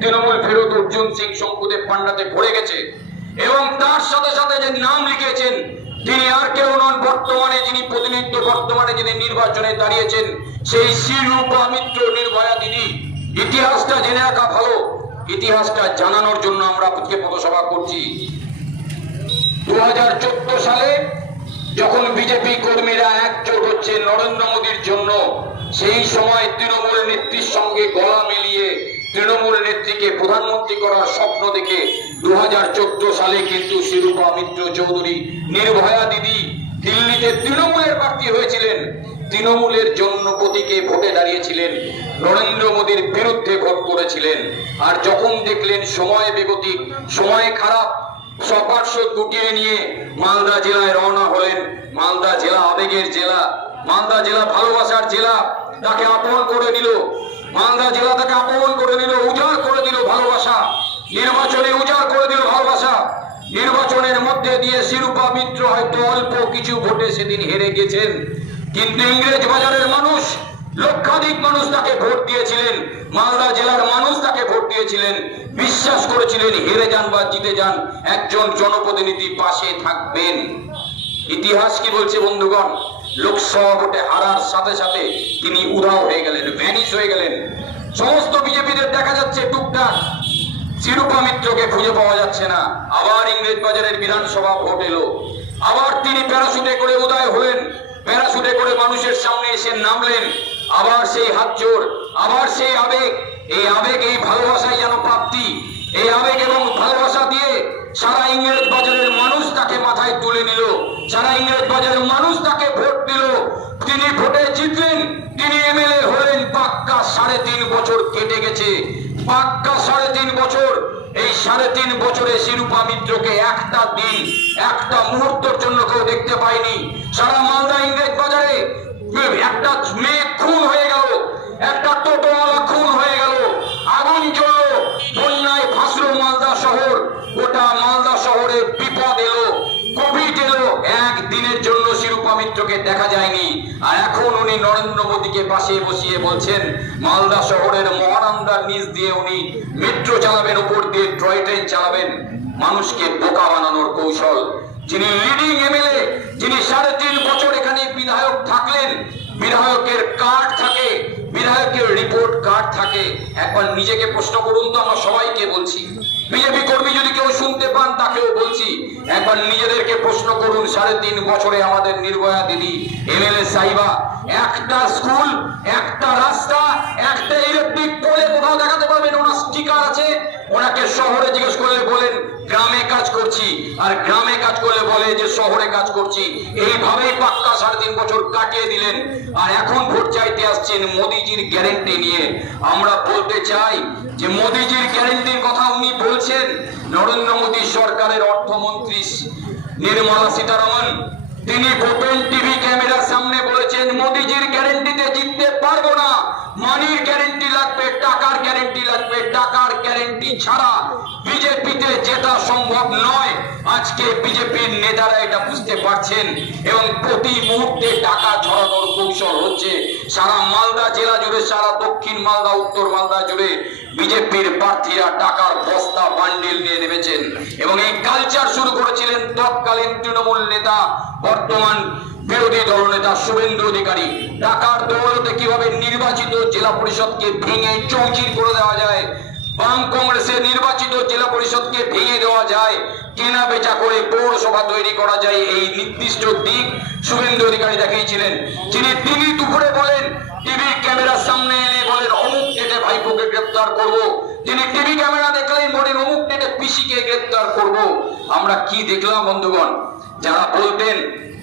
তৃণমূল ফেরত অর্জুন সিং শঙ্কুদেব পান্ডাতে ভরে গেছে। এবং তার সাথে সাথে যে নাম লিখেছেন তিনি আর কেউ নন, বর্তমানে যিনি প্রতিনিধিত্ব, বর্তমানে যিনি নির্বাচনে দাঁড়িয়েছেন, সেই শ্রীরূপা মিত্র, নির্ভয়া দিদি। ইতিহাসটা জেনে রাখা ভালো। ইতিহাসটা জানানোর জন্য আমরা আজকে পথসভা করছি। দু হাজার চোদ্দ সালে যখন বিজেপি কর্মীরা একজোট হচ্ছে নরেন্দ্র মোদীর জন্য, সেই সময় তৃণমূল নেত্রীর সঙ্গে গলা মিলিয়ে তৃণমূল নেত্রীকে প্রধানমন্ত্রী করার স্বপ্ন দেখে দু সালে কিন্তু শিরূপা মিত্র চৌধুরী, নির্ভয়া দিদি দিল্লিতে তৃণমূলের প্রার্থী হয়েছিলেন। তৃণমূলের জন্য প্রতীকে ভোটে দাঁড়িয়েছিলেন, নরেন্দ্র মোদীর বিরুদ্ধে ভোট করেছিলেন। আর যখন দেখলেন সময় বেগতিক সময় খারাপ সব পার্শ্বদ গুটিয়ে নিয়ে মালদা জেলায় রওনা হলেন। মালদা জেলা আবেগের জেলা, মালদা জেলা ভালোবাসার জেলা, তাকে আপন করে নিল মালদা জেলা তাকে আপন করে নিল উজাড় করে দিল ভালোবাসা। নির্বাচনে উজাড় করে দিল ভালোবাসা। নির্বাচনের মধ্যে দিয়ে শিরূপা মিত্র হয়তো অল্প কিছু ভোটে সেদিন হেরে গেছেন। কিন্তু ইংরেজ বাজারের মানুষ, লক্ষাধিক মানুষ তাকে ভোট দিয়েছিলেন। মালদা জেলার মানুষ তাকে ভোট দিয়েছিলেন। বিশ্বাস করেছিলেন, হেরে যান বা জিতে যান, একজন জনপ্রতিনিধি পাশে থাকবেন। ইতিহাস কি বলছে বন্ধুগণ? লোকসভা ভোটে হারার সাথে সাথে তিনি উধাও হয়ে গেলেন ভ্যানিশ হয়ে গেলেন। সমস্ত বিজেপিদের দেখা যাচ্ছে টুকটাক। শিরূপা মিত্রকে খুঁজে পাওয়া যাচ্ছে না। আবার ইংরেজ বাজারের বিধানসভা ভোট এলো। আবার তিনি প্যারাশুটে করে উদয় হলেন। প্যারাশুটে করে মানুষের সামনে এসে নামলেন। আবার সেই হাত জোর আবার সেই আবেগ। এই আবেগ, এই ভালোবাসাই যেন প্রাপ্তি। এই আবেগ এবং ভালোবাসা দিয়ে সারা ইংরেজ বাজারের মানুষ তাকে মাথায় তুলে নিল। সারা ইংরেজ বাজারের মানুষ তাকে ভোট দিল। তিনি ভোটে জিতলেন, তিনি এমএলএ হলেন। পাক্কা সাড়ে তিন বছর কেটে গেছে। পাক্কা সাড়ে তিন বছর। এই সাড়ে তিন বছরে শিরূপা মিত্রকে একটা দিন, একটা মুহূর্তের জন্য কেউ দেখতে পায়নি। সারা মালদা ইংরেজ বাজারে একটা মেয়ে খুন হয়ে গেল, একটা টোটোওয়ালা খুন হয়ে গেল। আগুন জ্বলল বন্যায় ভাসলো মালদা শহর গোটা মালদা শহরে বিপদ এলো কোভিড এলো একদিনের জন্য মিত্রকে দেখা যায়নি। আর এখন উনি নরেন্দ্র মোদীকে পাশে বসিয়ে বলছেন, মালদা শহরের মহানন্দার নিচ দিয়ে উনি মেট্রো চালাবেন, উপর দিয়ে টয় ট্রেন চালাবেন। মানুষকে বোকা বানানোর কৌশল। যিনি লিডিং এমএলএ যিনি সাড়ে তিন বছর এখানে বিধায়ক থাকলেন, বিধায়কের কার্ড থাকে, বিধায়কের রিপোর্ট কার্ড থাকে। একবার নিজেকে প্রশ্ন করুন তো আমরা সবাইকে বলছি। বিজেপি কর্মী যদি কেউ শুনতে পান, তাকেও বলছি, একবার নিজেদেরকে প্রশ্ন করুন, সাড়ে তিন বছরে আমাদের নির্ভয়া দিদি, এমএলএ সাইবা, একটা স্কুল, একটা রাস্তা, একটা ইলেকট্রিক পোলে কোথাও দেখাতে পারবেন, ওনার স্টিকার আছে। ওনাকে শহরে জিজ্ঞেস করলে বলেন, গ্রামে কাজ করছি। আর গ্রামে কাজ করলে বলে যে, শহরে কাজ করছি। এইভাবেই পাক্কা সাড়ে তিন বছর কাটিয়ে দিলেন। আর এখন ভোট চাইতে আসছেন মোদিজির গ্যারেন্টি নিয়ে। আমরা বলতে চাই যে, মোদিজির গ্যারেন্টির কথা উনি বলছেন, নরেন্দ্র মোদী সরকারের অর্থমন্ত্রী নির্মলা সীতারমন, তিনি গোপন টিভি ক্যামেরার সামনে বলেছেন, মোদিজির গ্যারেন্টিতে জিততে পারব না। মানির গ্যারেন্টি লাগবে, টাকার গ্যারেন্টি লাগবে। টাকার গ্যারেন্টি ছাড়া বিজেপিতে জেতা সম্ভব নয়। আজকে বিজেপির নেতারা এটা বুঝতে পারছেন এবং প্রতি মুহূর্তে টাকা ছড়ানোর কৌশল হচ্ছে। সারা মালদা জেলা জুড়ে, সারা দক্ষিণ মালদা, উত্তর মালদা জুড়ে বিজেপির প্রার্থীরা টাকার বস্তা বান্ডিল নিয়ে নেমেছেন। এবং এই কালচার শুরু করেছিলেন তৎকালীন তৃণমূল নেতা, বর্তমান বিরোধী দলনেতা শুভেন্দু অধিকারী। টাকার দৌলতে কীভাবে নির্বাচিত জেলা পরিষদকে ভেঙে চৌচির করে দেওয়া যায় বাম কংগ্রেসের নির্বাচিত জেলা পরিষদকে ভেঙে দেওয়া যায়, কেনা বেচা করে পৌরসভা তৈরি করা যায়, এই নির্দিষ্ট দিক শুভেন্দু অধিকারী দেখিয়েছিলেন। যিনি তিনি দুপুরে বলেন, টিভি ক্যামেরার সামনে এনে বলেন, অমুক ডেটে ভাইপোকে গ্রেপ্তার করব। তিনি টিভি ক্যামেরা দেখলেন বলেন, অমুক ডেটে পিসিকে গ্রেপ্তার করব। আমরা কি দেখলাম, বন্ধুগণ? যারা বলতেন,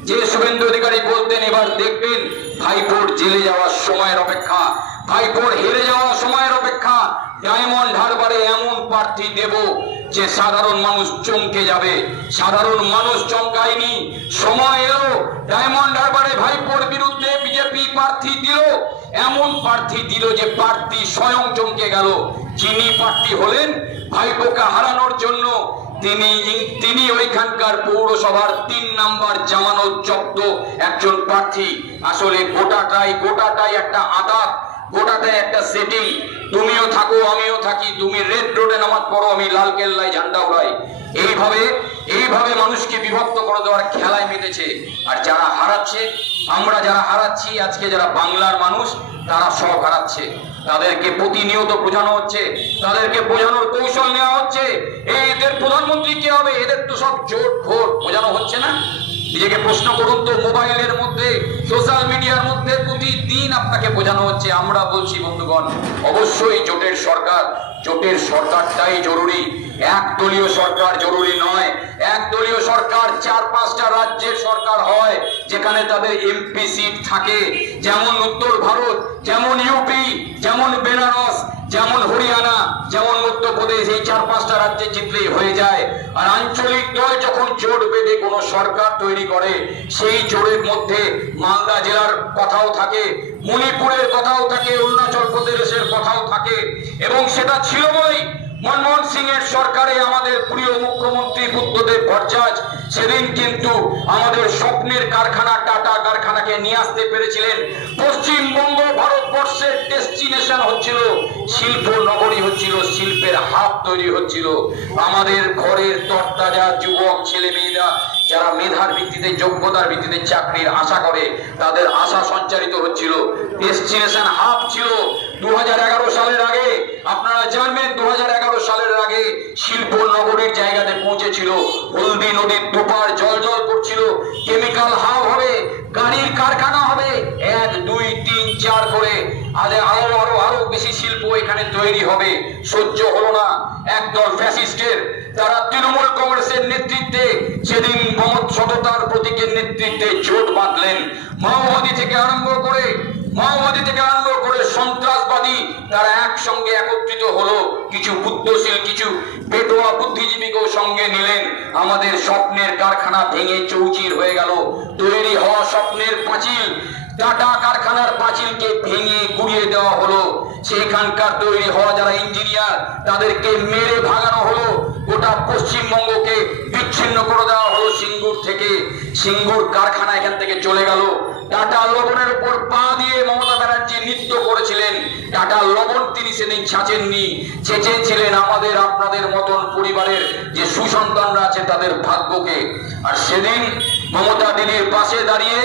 যে শুভেন্দু অধিকারী বলতেন, এবার দেখবেন ভাইপোর জেলে যাওয়ার সময়ের অপেক্ষা, ভাইপোর হেরে যাওয়ার সময়ের অপেক্ষা ডায়মন্ড হারবারে এমন প্রার্থী দেব যে সাধারণ মানুষ চমকে যাবে। সাধারণ মানুষ চমকায়নি। সময় এলো, ডায়মন্ড হারবারে ভাইপোর বিরুদ্ধে বিজেপি প্রার্থী দিল। এমন প্রার্থী দিল যে প্রার্থী স্বয়ং চমকে গেল। যিনি প্রার্থী হলেন ভাইপোকে হারানোর জন্য তিনি তিনি ওইখানকার পৌরসভার তিন নাম্বার জামানত জব্দ একজন প্রার্থী। আসলে গোটাটাই গোটাটাই একটা আদাত গোটাতে একটা সেটিং তুমিও থাকো, আমিও থাকি, তুমি রেড রোডে নামাজ পড়ো, আমি লাল কেল্লায় ঝান্ডা উড়াই। এইভাবে এইভাবে মানুষকে বিভক্ত করে দেওয়ার খেলায় মেতেছে। আর যারা হারাচ্ছে, আমরা যারা হারাচ্ছি, আজকে যারা বাংলার মানুষ, তারা সব হারাচ্ছে। তাদেরকে প্রতিনিয়ত বোঝানো হচ্ছে, তাদেরকে বোঝানোর কৌশল নেওয়া হচ্ছে। এই এদের প্রধানমন্ত্রী কে হবে? এদের তো সব জোট ভোট বোঝানো হচ্ছে না। নিজেকে প্রশ্ন করুন তো, মোবাইলের মধ্যে, সোশ্যাল মিডিয়ার মধ্যে প্রতিদিন আপনাকে বোঝানো হচ্ছে, আমরা বলছি, বন্ধুগণ, অবশ্যই জোটের সরকার, জোটের সরকারটাই জরুরি। একদলীয় সরকার জরুরি নয়। একদলীয় সরকার চার পাঁচটা রাজ্যের সরকার হয়, যেখানে তাদের এমপি সিট থাকে। যেমন উত্তর ভারত, যেমন ইউপি, যেমন বেনারস যেমন হরিয়ানা, যেমন মধ্যপ্রদেশ এই চার পাঁচটা রাজ্যে জিতলেই হয়ে যায়। আর আঞ্চলিক দল যখন জোট বেঁধে কোনো সরকার তৈরি করে, সেই জোটের মধ্যে মালদা জেলার কথাও থাকে, মণিপুরের কথাও থাকে, অরুণাচল প্রদেশের কথাও থাকে, এবং সেটা ছিল বলেই মনমোহন সিং এর সরকারে আমাদের প্রিয় মুখ্যমন্ত্রী বুদ্ধদেব ভট্টাচার্য সেদিন কিন্তু আমাদের স্বপ্নের কারখানা টাটা কারখানাকে নিয়ে আসতে পেরেছিলেন। পশ্চিমবঙ্গ ভারতবর্ষের ডেস্টিনেশন হচ্ছিল শিল্প নগরী হচ্ছিল শিল্পের হাব তৈরি হচ্ছিল। আমাদের ঘরের তরতাজা যুবক ছেলে মেয়েরা যারা মেধার ভিত্তিতে, যোগ্যতার ভিত্তিতে চাকরির আশা করে, তাদের আশা সঞ্চারিত হচ্ছিল। ডেস্টিনেশন হাব ছিল। দু হাজার এগারো সালের আগে, আপনারা জানবেন দু হাজার এগারো সালের আগে শিল্প নগরীর জায়গাতে পৌঁছেছিল। হলদি নদীর দুপার জল জল করছিল। কেমিক্যাল হাব হবে, গাড়ির কারখানা হবে। এক দুই তিন চার করে আরে আরও আরও আরও বেশি শিল্প এখানে তৈরি হবে। সহ্য হলো না। একদল ফ্যাসিস্টের। তারা তৃণমূল কংগ্রেসের নেতৃত্বে সেদিন মমত সততার প্রতীকের নেতৃত্বে জোট বাঁধলেন। মাওবাদী থেকে আরম্ভ করে মাওবাদী থেকে আরম্ভ করে সন্ত্রাসবাদী তারা একসঙ্গে একত্রিত হলো। কিছু বুদ্ধশীল, কিছু সঙ্গে নিলেন। আমাদের স্বপ্নের কারখানা ভেঙে চৌচির হয়ে গেল। তৈরি হওয়া স্বপ্নের পাঁচিল, টাটা কারখানার পাঁচিলকে ভেঙে গুড়িয়ে দেওয়া হলো। সেখানকার তৈরি হওয়া যারা ইঞ্জিনিয়ার, তাদেরকে মেরে ভাগানো হলো। গোটা পশ্চিমবঙ্গকে বিচ্ছিন্ন করে দেওয়া হলো সিঙ্গুর থেকে। সিঙ্গুর কারখানা এখান থেকে চলে গেল। টাটা লবণের উপর পা দিয়ে মমতা ব্যানার্জি নৃত্য করেছিলেন। টাটা লবণ তিনি সেদিন ছাঁচেননি। চেঁচেছিলেন আমাদের, আপনাদের মতন পরিবারের যে সুসন্তানরা আছে তাদের ভাগ্যকে। আর সেদিন মমতা দিদির পাশে দাঁড়িয়ে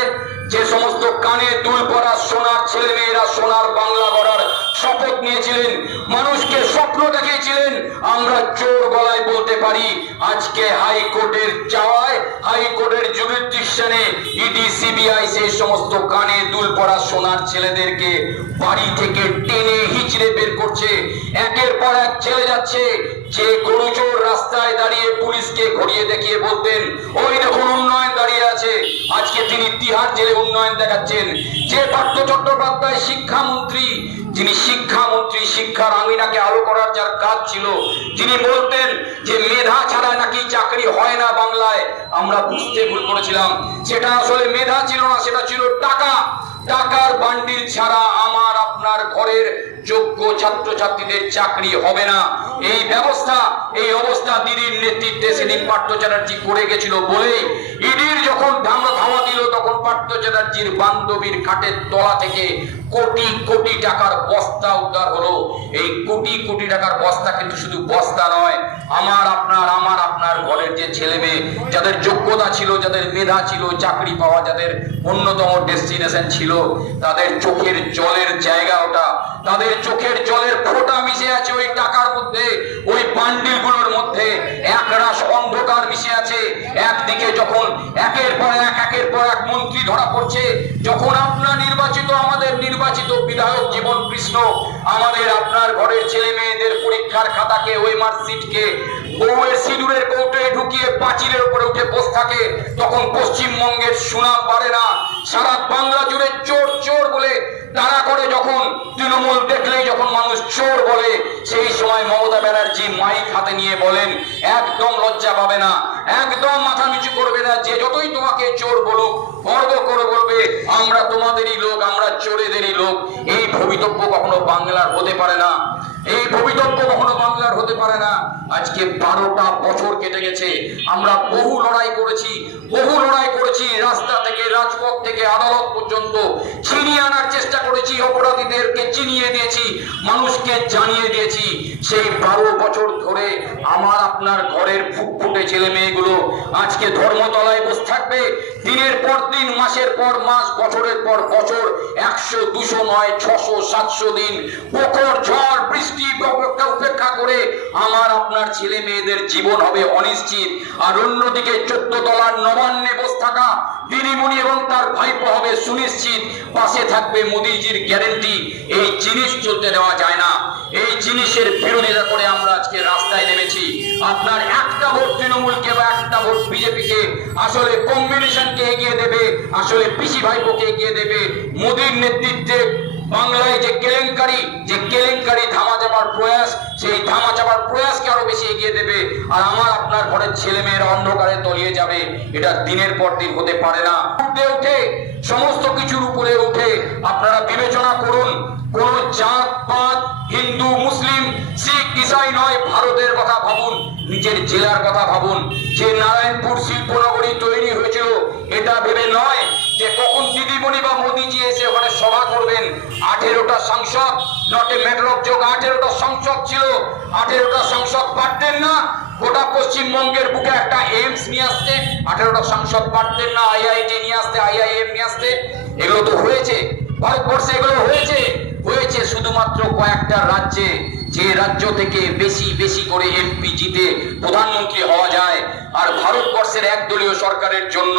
যে সমস্ত কানে দুল পরা সোনার ছেলে মেয়েরা সোনার বাংলা গড়ার শপথ নিয়েছিলেন, মানুষকে স্বপ্ন দেখিয়েছিলেন, আমরা চোর গলায় বলতে পারি, আজকে হাইকোর্টের চাওয়ায়, হাইকোর্টের জুরিডিকশনে ইডি, সিবিআই সেই সমস্ত কানে দুল পড়া সোনার ছেলেদেরকে বাড়ি থেকে টেনে হিচড়ে বের করছে। একের পর এক ছেলে যাচ্ছে যে গরুচোর রাস্তায় দাঁড়িয়ে পুলিশকে ঘুরিয়ে দেখিয়ে বলতেন, ওই দেখুন, উন্নয়ন দাঁড়িয়ে আছে। আজকে তিনি তিহার জেলে উন্নয়ন দেখাচ্ছেন। যে পার্থ চট্টোপাধ্যায় শিক্ষামন্ত্রী, যিনি শিক্ষামন্ত্রী, শিক্ষার আঙিনাকে আলো করার যার কাজ ছিল, যিনি বলতেন যে মেধা ছাড়া নাকি চাকরি হয় না বাংলায়। আমরা বুঝতে ভুল করেছিলাম। সেটা আসলে মেধা ছিল না, সেটা ছিল টাকা। টাকার বান্ডিল ছাড়া আমার আপনার ঘরের যোগ্য ছাত্রছাত্রীদের চাকরি হবে না। এই ব্যবস্থা, এই অবস্থা দিদির নেতৃত্বে সেদিন পার্থ চ্যাটার্জি করে গেছিল বলে ইডির যখন ধামা ধামা দিল, তখন পার্থ চ্যাটার্জির বান্ধবীর খাটের তলা থেকে কোটি কোটি টাকার বস্তা উদ্ধার হলো। এই কোটি কোটি টাকার বস্তা কিন্তু শুধু বস্তা নয়, আমার, আপনার আমার, আপনার ঘরের যে ছেলে মেয়ে, যাদের যোগ্যতা ছিল, যাদের মেধা ছিল, চাকরি পাওয়া, যাদের অন্যতম ডেস্টিনেশন ছিল, তাদের চোখের জলের জায়গা ওটা, তাদের চোখের জলের ফোঁটা মিশে আছে ওই টাকার মধ্যে, ওই বান্ডিলগুলোর মধ্যে একরাশ অন্ধকার মিশে আছে। একদিকে যখন একের পর এক, একের পর এক মন্ত্রী ধরা পড়ছে, যখন আপনার নির্বাচিত বিধায়ক জীবন কৃষ্ণ আমাদের আপনার ঘরের ছেলে পরীক্ষার খাতাকে, ওই মার্কশিটকে, বউয়ের সিঁদুরের কৌটে ঢুকিয়ে পাঁচিলের উপরে উঠে বসে থাকে। তখন পশ্চিমবঙ্গের সুনাম বাড়ে না। সারা বাংলা জুড়ে চোর চোর বলে তারা করে যখন। তৃণমূল দেখলেই যখন মানুষ চোর বলে, সেই সময় মমতা ব্যানার্জি মাইক হাতে নিয়ে বলেন, একদম লজ্জা পাবে না, একদম মাথা নিচু করবে না, যে যতই তোমাকে চোর বলুক গর্ব করে বলবে, আমরা তোমাদেরই লোক, আমরা চোরেদেরই লোক। এই ভবিতব্য কখনো বাংলার হতে পারে না। এই ভবিতব্য কখনো বাংলার হতে পারে না। আজকে বারোটা বছর কেটে গেছে। আমরা বহু লড়াই করেছি, বহু লড়াই করেছি রাস্তা থেকে, রাজপথ থেকে, আদালত পর্যন্ত। ছিনিয়ে আনার চেষ্টা করেছি, অপরাধীদেরকে চিনিয়ে দিয়েছি, মানুষকে জানিয়ে দিয়েছি। সেই বারো বছর ধরে আমার আপনার ঘরের ফুটফুটে ছেলে মেয়েগুলো আজকে ধর্মতলায় বসে থাকবে। দিনের পর দিন, মাসের পর মাস, বছরের পর বছর, একশো, দুশো নয়, ছশো, সাতশো দিন প্রখর ঝড়, বৃষ্টি মোদিজির গ্যারেন্টি। এই জিনিস চলতে দেওয়া যায় না। এই জিনিসের বিরোধিতা করে আমরা আজকে রাস্তায় নেমেছি। আপনার একটা ভোট তৃণমূলকে বা একটা ভোট বিজেপিকে আসলে কম্বিনেশনকে এগিয়ে দেবে, আসলে পিসি ভাইপোকে এগিয়ে দেবে, মোদির নেতৃত্বে বাংলায় যে কেলেঙ্কারি যে কেলেঙ্কারি ধামা চাপার প্রয়াস, সেই ধামা চাপার প্রয়াসকে আরও বেশি এগিয়ে দেবে আর আমার আপনার ঘরের ছেলে মেয়েরা অন্ধকারে তলিয়ে যাবে। এটা দিনের পর দিন হতে পারে না। উঠে, সমস্ত কিছুর উপরে উঠে আপনারা বিবেচনা করুন, কোন জাত পাত হিন্দু, মুসলিম, শিখ, ইসাই নয়, ভারতের কথা ভাবুন, নিজের জেলার কথা ভাবুন। যে নারায়ণপুর শিল্পনগরী তৈরি হয়েছিল, এটা ভেবে নয় যে কখন দিদিমণি বা মোদিজি এসে ওখানে সভা করবেন? আঠেরোটা সংসদ, নট অফ যোগ আঠেরোটা সংসদ ছিল। আঠেরোটা সংসদ পারতেন না। গোটা পশ্চিমবঙ্গের বুকে একটা এইমস নিয়ে আসতে আঠেরোটা সংসদ পারতেন না, আইআইটি নিয়ে আসতে আইআইএম নিয়ে আসতে এগুলো তো হয়েছে। ভারতবর্ষে এগুলো হয়েছে। হয়েছে শুধুমাত্র কয়েকটা রাজ্যে। যে রাজ্য থেকে বেশি বেশি করে এমপি জিতে প্রধানমন্ত্রী হওয়া যায়। আর ভারতবর্ষের একদলীয় সরকারের জন্য,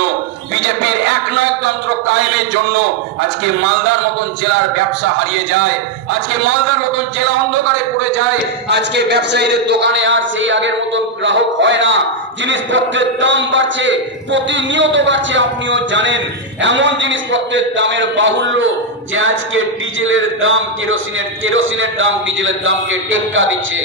বিজেপির এক একনায়কতন্ত্র কায়েমের জন্য আজকে মালদার মতন জেলার ব্যবসা হারিয়ে যায়। আজকে মালদার মতন জেলা অন্ধকারে পড়ে যায়। আজকে ব্যবসায়ীদের দোকানে আর সেই আগের মতন গ্রাহক হয় না। জিনিসপত্রের দাম বাড়ছে, প্রতিনিয়ত বাড়ছে, আপনিও জানেন। এমন জিনিসপত্রের দামের বাহুল্য যে আজকে ডিজেলের দাম, কেরোসিনের কেরোসিনের দাম, ডিজেলের দামকে টেক্কা দিচ্ছে।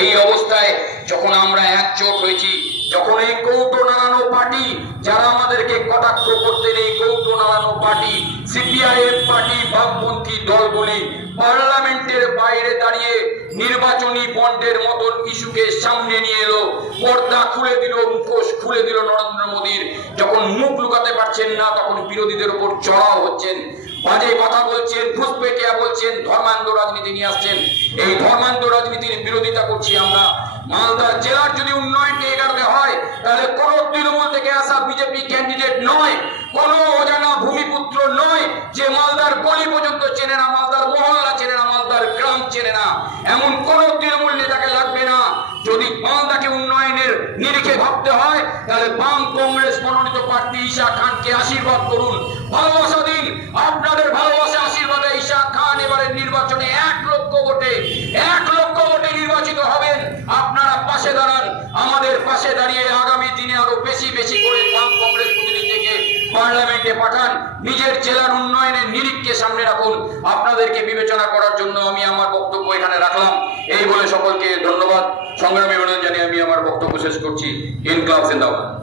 এই অবস্থায় যখন আমরা একজোট হয়েছি যখন এই কৌটো নাড়ানো পার্টি, যারা আমাদেরকে কটাক্ষ করতেন, এই কৌটো নাড়ানো পার্টি সিপিআইএম পার্টি বামপন্থী দলগুলি পার্লামেন্টের বাইরে দাঁড়িয়ে নির্বাচনী বন্ডের মতন ইস্যুকে সামনে নিয়ে এলো, পর্দা খুলে দিল, মুখোশ খুলে দিল নরেন্দ্র মোদীর। যখন মুখ লুকাতে পারছেন না, তখন বিরোধীদের উপর চড়াও হচ্ছেন। বাজে কথা বলছেন, ঘুষপেটিয়া বলছেন, ধর্মান্ধ রাজনীতি নিয়ে আসছেন। এই ধর্মান্ধ রাজনীতির বিরোধিতা করছি আমরা। মালদা জেলার যদি উন্নয়নকে এগাতে হয়, তাহলে কোন তৃণমূল থেকে আসা বিজেপি ক্যান্ডিডেট নয়, কোন অজানা ভূমিপুত্র নয় যে মালদার গলি পর্যন্ত চেনে না, মালদার মহল্লা চেনে না, মালদার গ্রাম চেনে না। এমন কোন তৃণমূল নেতাকে লাগবে না। যদি মালদাকে উন্নয়নের নিরিখে ভাবতে হয়, তাহলে বাম কংগ্রেস মনোনীত প্রার্থী ঈশা খানকে আশীর্বাদ করুন। ভালোবাসা দিন, আপনাদের ভালোবাসা আশীর্বাদে ঈশা খান এবারে নির্বাচনে এক লক্ষ ভোটে এক লক্ষ ভোটে নির্বাচিত হবেন আপনারা পাশে দাঁড়ান আমাদের পাশে দাঁড়িয়ে আগামী দিনে আরও বেশি বেশি করে বাম কংগ্রেস প্রতিনিধিকে পার্লামেন্টে পাঠান নিজের জেলার উন্নয়নের নিরিখকে সামনে রাখুন। আপনাদেরকে বিবেচনা করার জন্য আমি আমার বক্তব্য এখানে রাখলাম। এই বলে সকলকে ধন্যবাদ। সংগ্রামী অনুরোধ জানিয়ে আমি আমার বক্তব্য শেষ করছি। ইনক্লাব জিন্দাবাদ